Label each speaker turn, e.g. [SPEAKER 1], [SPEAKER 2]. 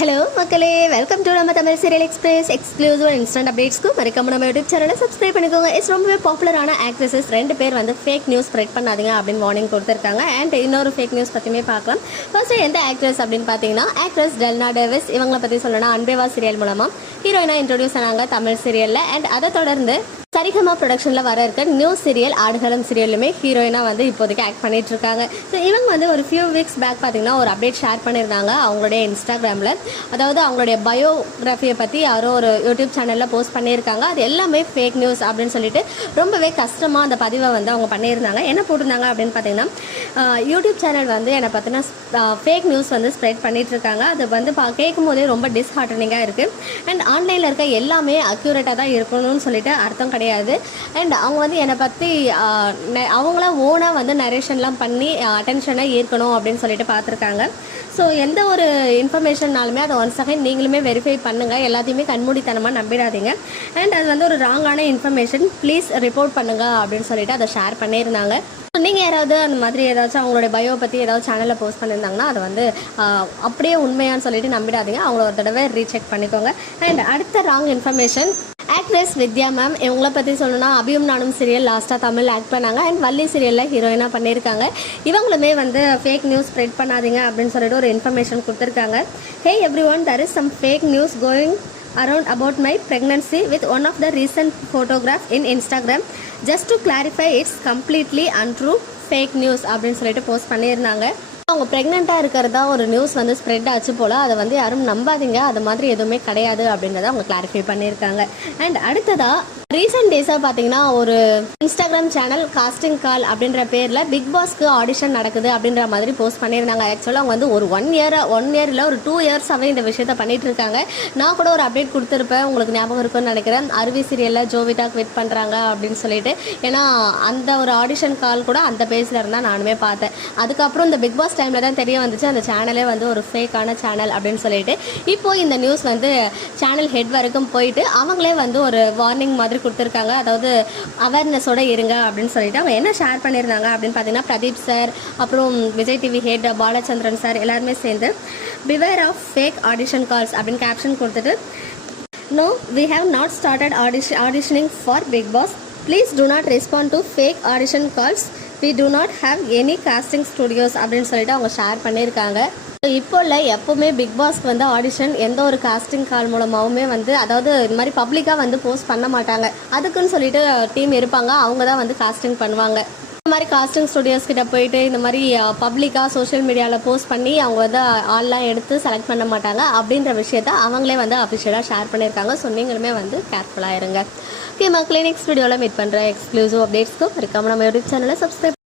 [SPEAKER 1] Hello மக்களே welcome to நம்ம Tamil serial express exclusive instant அப்டேட்ஸ்க்கு மறக்காம நம்ம யூடியூப் சேனலை சப்ஸ்கிரைப் பண்ணிக்கோங்க. இட்ஸ் ரொம்பவே பாப்புலரான ஆக்ட்ரஸஸ் ரெண்டு பேர் வந்து ஃபேக் நியூஸ் ஸ்ப்ரெட் பண்ணாதீங்க அப்படின்னு வார்னிங் கொடுத்துருக்காங்க. அண்ட் இன்னொரு ஃபேக் நியூஸ் பற்றியுமே பார்க்கலாம். ஃபர்ஸ்ட்டு எந்த ஆக்ட்ரஸ் அப்படின்னு பார்த்தீங்கன்னா ஆக்ட்ரஸ் டெல்னா டேவிஸ் இவங்களை பற்றி சொல்லணும்னா அன்பேவா சீரியல் மூலமாக ஹீரோயினாக இன்ட்ரோடியூஸ் ஆனாங்க தமிழ் சீரியலில் அண்ட் அதை தொடர்ந்து சரிகமா ப்ரொடக்ஷனில் வர இருக்க நியூ சீரியல் ஆடுகளம் சீரியலுமே ஹீரோயினாக வந்து இப்போதைக்கு ஆக்ட் பண்ணிட்டு இருக்காங்க. ஸோ இவங்க வந்து ஒரு ஃபியூ வீக்ஸ் பேக் பார்த்தீங்கன்னா ஒரு அப்டேட் ஷேர் பண்ணியிருந்தாங்க அவங்களுடைய இன்ஸ்டாகிராமில் அதாவது அவங்களுடைய பயோகிராஃபியை பற்றி யாரோ ஒரு யூடியூப் சேனலில் போஸ்ட் பண்ணியிருக்காங்க. அது எல்லாமே ஃபேக் நியூஸ் அப்படின்னு சொல்லிட்டு ரொம்பவே கஷ்டமாக அந்த பதிவை வந்து அவங்க பண்ணியிருந்தாங்க. என்ன போட்டிருந்தாங்க அப்படின்னு பார்த்தீங்கன்னா யூடியூப் சேனல் வந்து என்னை பற்றின ஃபேக் நியூஸ் வந்து ஸ்ப்ரெட் பண்ணிட்டு இருக்காங்க. அது வந்து பா கேட்கும் போதே ரொம்ப டிஸ்ஹார்டனிங்காக இருக்குது அண்ட் ஆன்லைனில் இருக்க எல்லாமே அக்யூரேட்டாக தான் இருக்கணும்னு சொல்லிட்டு அர்த்தம் கிடையாது. அண்ட் அவங்க வந்து என்னை பற்றி அவங்களா ஓனாக வந்து நரேஷன்லாம் பண்ணி அட்டென்ஷனை ஈர்க்கணும் அப்படின்னு சொல்லிட்டு பார்த்துருக்காங்க. ஸோ எந்த ஒரு இன்ஃபர்மேஷன்னாலுமே அதை ஒன் செகண்ட் நீங்களுமே வெரிஃபை பண்ணுங்கள் எல்லாத்தையுமே கண்மூடித்தனமாக நம்பிடாதீங்க. அண்ட் அது வந்து ஒரு ராங்கான இன்ஃபர்மேஷன் ப்ளீஸ் ரிப்போர்ட் பண்ணுங்கள் அப்படின்னு சொல்லிட்டு அதை ஷேர் பண்ணியிருந்தாங்க. நீங்கள் யாராவது அந்த மாதிரி ஏதாச்சும் அவங்களுடைய பயோ பற்றி ஏதாவது சேனலில் போஸ்ட் பண்ணியிருந்தாங்கன்னா அதை வந்து அப்படியே உண்மையான்னு சொல்லிட்டு நம்பிடாதீங்க. அவங்கள ஒரு தடவை ரீசெக் பண்ணிக்கோங்க. அண்ட் அடுத்த wrong information actress Vidya ma'am இவங்கள பற்றி சொல்லணும்னா அபியும் நானும் சீரியல் லாஸ்ட்டாக தமிழ் ஆக்ட் பண்ணாங்க. அண்ட் வள்ளி சீரியலில் ஹீரோயினாக பண்ணியிருக்காங்க. இவங்களுமே வந்து ஃபேக் நியூஸ் ஸ்ப்ரெட் பண்ணாதீங்க அப்படின்னு சொல்லிட்டு ஒரு இன்ஃபர்மேஷன் கொடுத்துருக்காங்க. Hey everyone there is some fake news going around about my pregnancy with one of the recent photograph in Instagram just to clarify it's completely untrue fake news அப்படின்னு சொல்லிட்டு post பண்ணியிருந்தாங்க. அவங்க ப்ரெக்னெண்ட்டாக இருக்கிறதா ஒரு நியூஸ் வந்து spread ஆச்சு போல் அதை வந்து யாரும் நம்பாதீங்க. அது மாதிரி எதுவுமே கிடையாது அப்படின்றத அவங்க கிளாரிஃபை பண்ணியிருக்காங்க. அண்ட் அடுத்ததாக ரீசெண்ட் டேஸாக பார்த்தீங்கன்னா ஒரு இன்ஸ்டாகிராம் சேனல் காஸ்டிங் கால் அப்படின்ற பேரில் பிக் பாஸ்க்கு ஆடிஷன் நடக்குது அப்படின்ற மாதிரி போஸ்ட் பண்ணியிருந்தாங்க. ஆக்சுவலாக அவங்க வந்து ஒரு ஒன் இயர் ஒன் இயரில் ஒரு டூ இயர்ஸாகவே இந்த விஷயத்த பண்ணிட்டு இருக்காங்க. நான் கூட ஒரு அப்டேட் கொடுத்துருப்பேன். உங்களுக்கு ஞாபகம் இருக்குன்னு நினைக்கிறேன். அருவி சீரியலில் ஜோவிதா குவிட் பண்ணுறாங்க அப்படின்னு சொல்லிட்டு. ஏன்னா அந்த ஒரு ஆடிஷன் கால் கூட அந்த பேஜில் இருந்தால் நானுமே பார்த்தேன். அதுக்கப்புறம் இந்த பிக் பாஸ் டைமில் தான் தெரிய வந்துச்சு. அந்த சேனலே வந்து ஒரு ஃபேக்கான சேனல் அப்படின்னு சொல்லிட்டு. இப்போ இந்த நியூஸ் வந்து சேனல் ஹெட் வரைக்கும் போயிட்டு அவங்களே வந்து ஒரு வார்னிங் மாதிரி கொடுத்துருக்காங்க. அதாவது அவேர்னஸோட இருங்க அப்படின்னு சொல்லிட்டு அவங்க என்ன ஷேர் பண்ணியிருந்தாங்க அப்படின்னு பார்த்தீங்கன்னா பிரதீப் சார் அப்புறம் Vijay TV head Balachandran sir எல்லாருமே சேர்ந்து beware of fake audition calls அப்படின்னு கேப்ஷன் கொடுத்துட்டு no we have not started audition, auditioning for Bigg Boss please do not respond to fake audition calls we do not have any casting studios அப்படின்னு சொல்லிட்டு அவங்க share பண்ணியிருக்காங்க. இப்போ இல்லை எப்போவுமே big பாஸ்க்கு வந்து ஆடிஷன் எந்த ஒரு காஸ்டிங் கால் மூலமாகவுமே வந்து அதாவது இந்த மாதிரி பப்ளிக்காக வந்து போஸ்ட் பண்ண மாட்டாங்க. அதுக்குன்னு சொல்லிட்டு டீம் இருப்பாங்க அவங்க தான் வந்து காஸ்டிங் பண்ணுவாங்க. இந்த மாதிரி காஸ்டிங் ஸ்டுடியோஸ் கிட்ட போயிட்டு இந்த மாதிரி பப்ளிக்காக சோஷியல் மீடியாவில் போஸ்ட் பண்ணி அவங்க வந்து ஆள்லாம் எடுத்து செலக்ட் பண்ண மாட்டாங்க அப்படின்ற விஷயத்த அவங்களே வந்து அஃபிஷியலாக ஷேர் பண்ணியிருக்காங்க. ஸோ நீங்களுமே வந்து கேர்ஃபுல்லாக இருங்க. ஓகே மக்களே நெக்ஸ்ட் வீடியோவில் மீட் பண்ணுற எக்ஸ்க்ளூசிவ் அப்டேட்ஸ்க்கு இருக்காம நம்ம யூடியூப் சேனலை சப்ஸ்கிரைப்